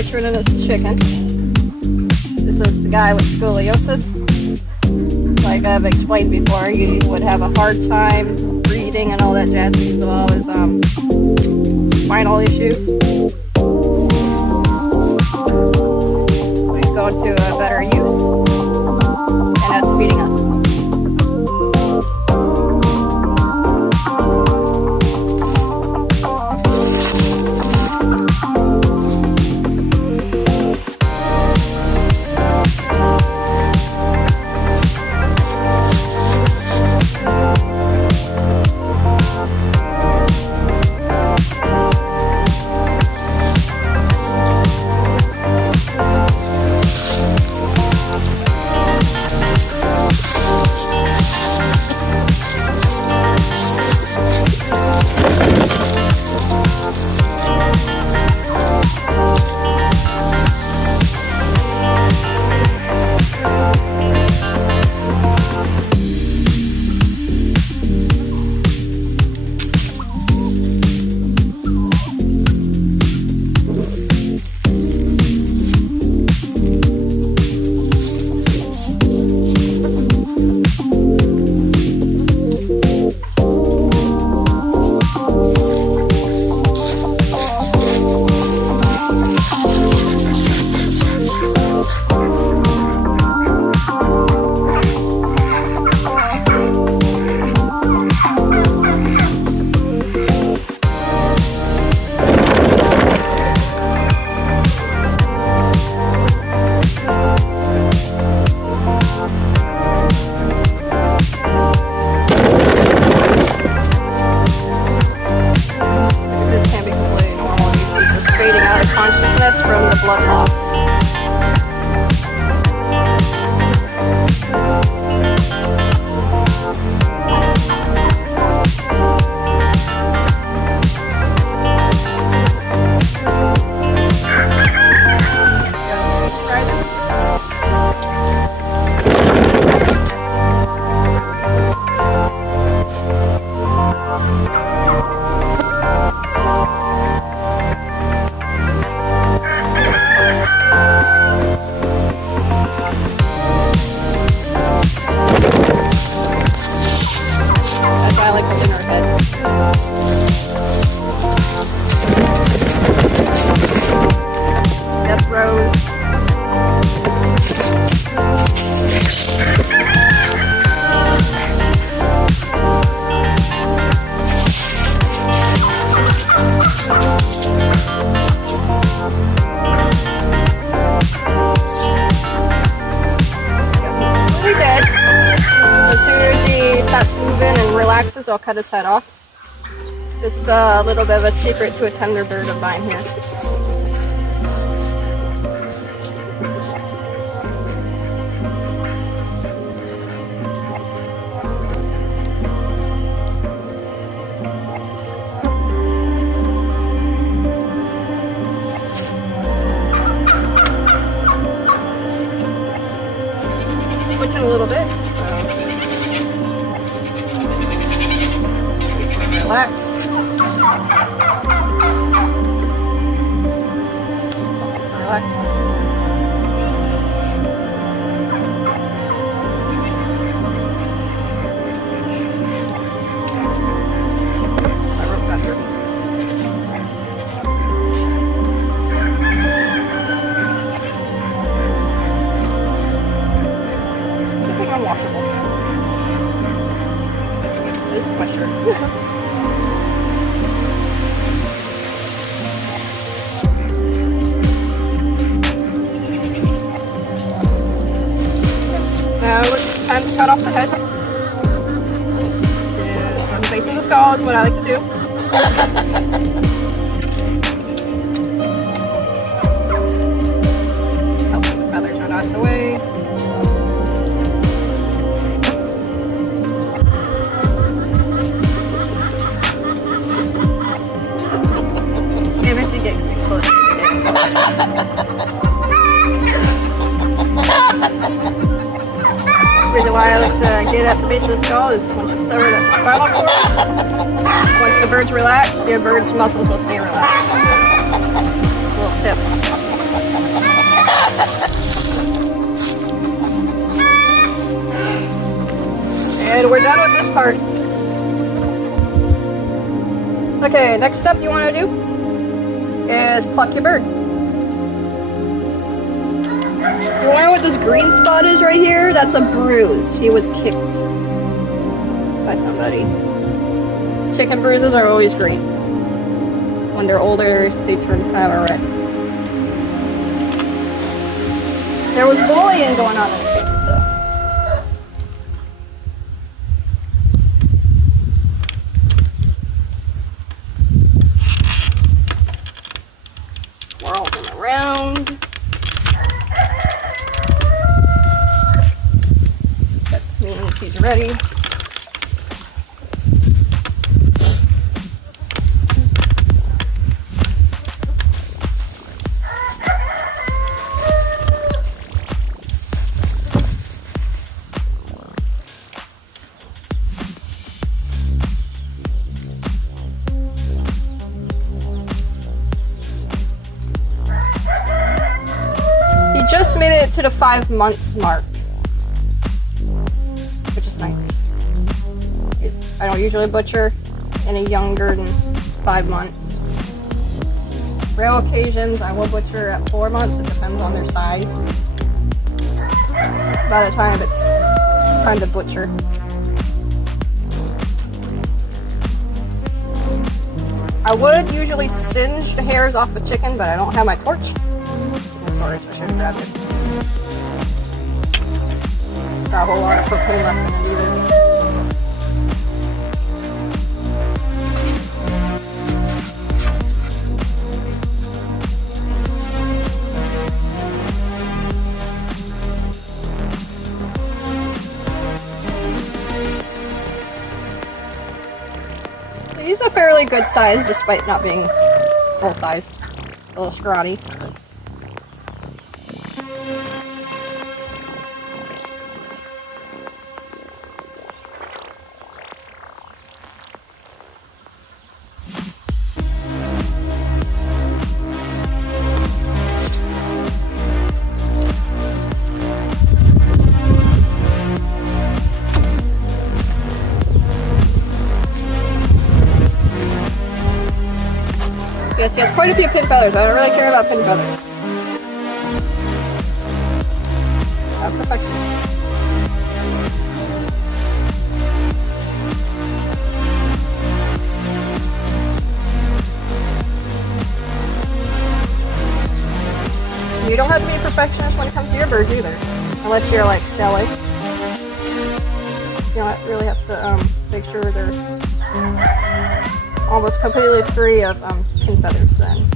butchering this chicken. This is the guy with scoliosis. Like I've explained before, you would have a hard time breathing and all that jazz because of all his spinal issues. He's going to a better use, and that's feeding us. Consciousness from the blood loss. I'll cut his head off. This is a little bit of a secret to a tender bird of mine here. Switching a little bit. Relax. Relax. I wrote that through. Something unwashable. This is my shirt. Now it's time to cut off the head. From facing the skull is what I like to do. Help the feathers run out of the way. Maybe I have to get close to the reason why I like to get at the base of the skull is once you sever that spinal cord, once the bird's relaxed, your bird's muscles will stay relaxed. Little tip. And we're done with this part. Okay, next step you want to do is pluck your bird. You wonder what this green spot is right here? That's a bruise. He was kicked by somebody. Chicken bruises are always green. When they're older, they turn kind of red. There was bullying going on in the chicken, so. Swirl him around. That means he's ready. Just made it to the 5-month mark, which is nice. I don't usually butcher any younger than 5 months. Rare occasions I will butcher at 4 months. It depends on their size. By the time it's time to butcher. I would usually singe the hairs off the chicken, but I don't have my torch. Storage, I should have grabbed it. Got a whole lot of propane left in it either. He's a fairly good size despite not being full size. A little scrawny. Yes, he has quite a few pin feathers. I don't really care about pin feathers. Perfection. You don't have to be a perfectionist when it comes to your birds either. Unless you're like selling. You don't really have to make sure they're almost completely free of pin feathers then.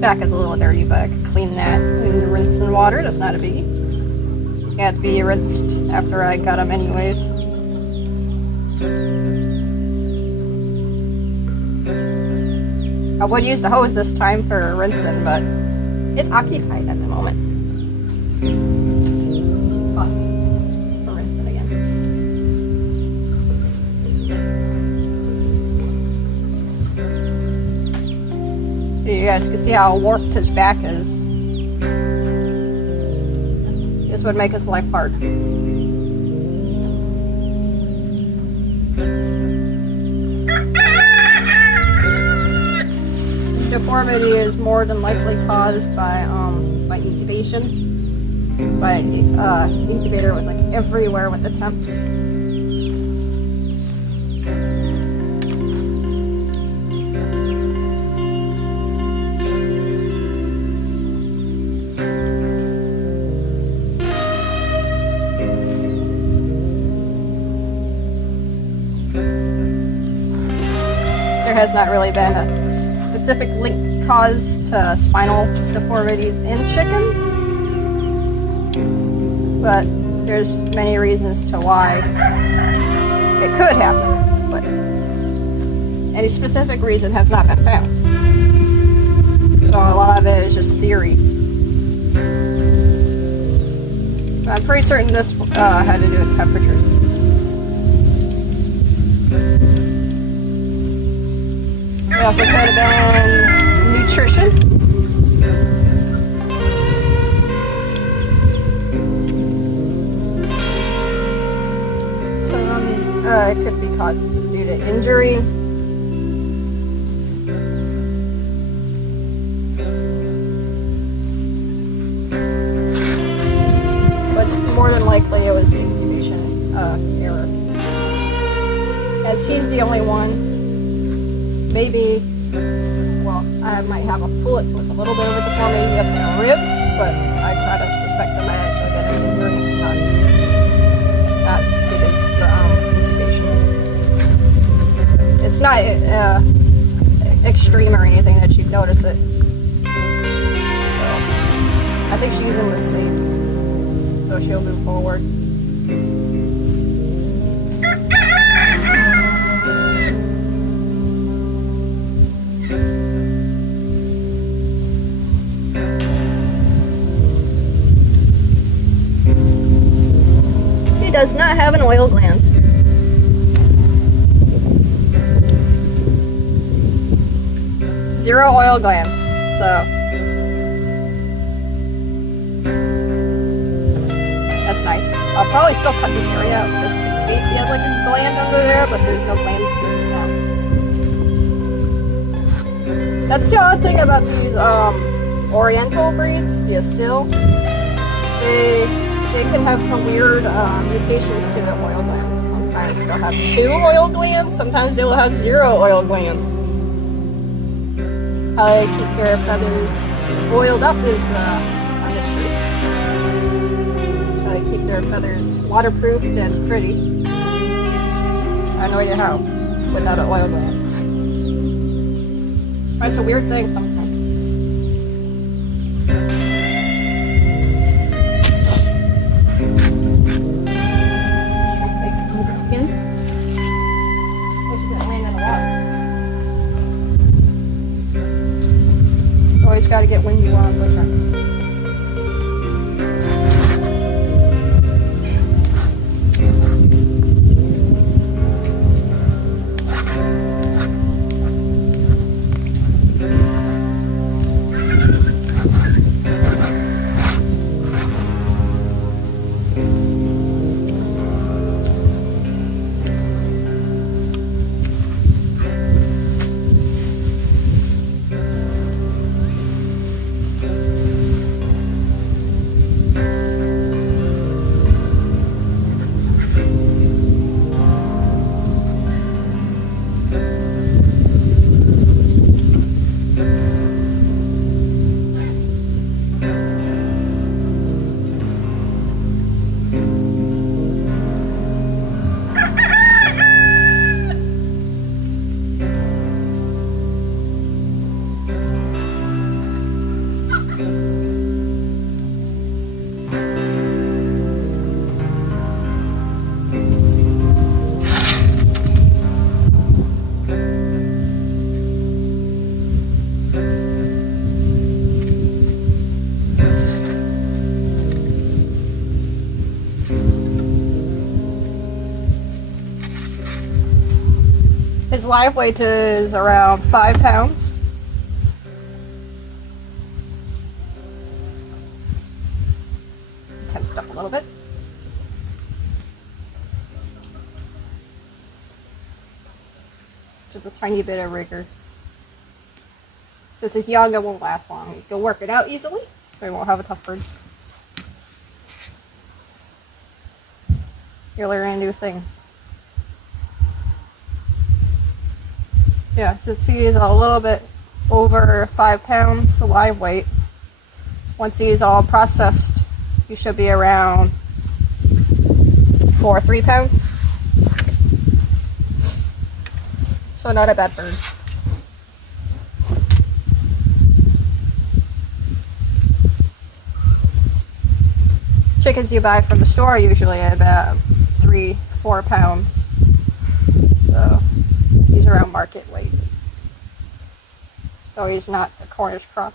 Back is a little dirty, but I can clean that and rinse in water. That's not a biggie. It had to be rinsed after I got them anyways. I would use the hose this time for rinsing, but it's occupied at the moment. But for rinsing again. You guys can see how warped his back is. This would make his life hard. Deformity is more than likely caused by incubation. But incubator was like everywhere with the temps. There has not really been a specific link cause to spinal deformities in chickens, but there's many reasons to why it could happen, but any specific reason has not been found. So a lot of it is just theory. But I'm pretty certain this had to do with temperatures. It also could have been nutrition. It could be caused due to injury. But more than likely it was incubation error. As he's the only one, maybe, well, I might have a pullet with a little bit of a deformity up in a rib, but I kind of suspect that I actually got an injury, not because the incubation. It's not extreme or anything that you'd notice it. So, I think she's in the safe, so she'll move forward. Does not have an oil gland. Zero oil gland. So that's nice. I'll probably still cut this area out just in case he has like a gland under there, but there's no gland. Yeah. That's the odd thing about these Oriental breeds, the Asil. They can have some weird mutations to their oil glands. Sometimes they'll have 2 oil glands, sometimes they will have 0 oil glands. How they keep their feathers oiled up is a mystery. How they keep their feathers waterproofed and pretty. I have no idea how, without an oil gland. But it's a weird thing sometimes. Always got to get when you want to look. His live weight is around 5 pounds. Tensed up a little bit. Just a tiny bit of rigor. Since it's young, it won't last long. You can work it out easily, so you won't have a tough bird. You're learning new things. Yeah, since he's a little bit over 5 pounds live weight, once he's all processed, he should be around 4 or 3 pounds. So not a bad bird. Chickens you buy from the store are usually about 3-4 pounds. So he's around market weight. Though he's not the Cornish cross.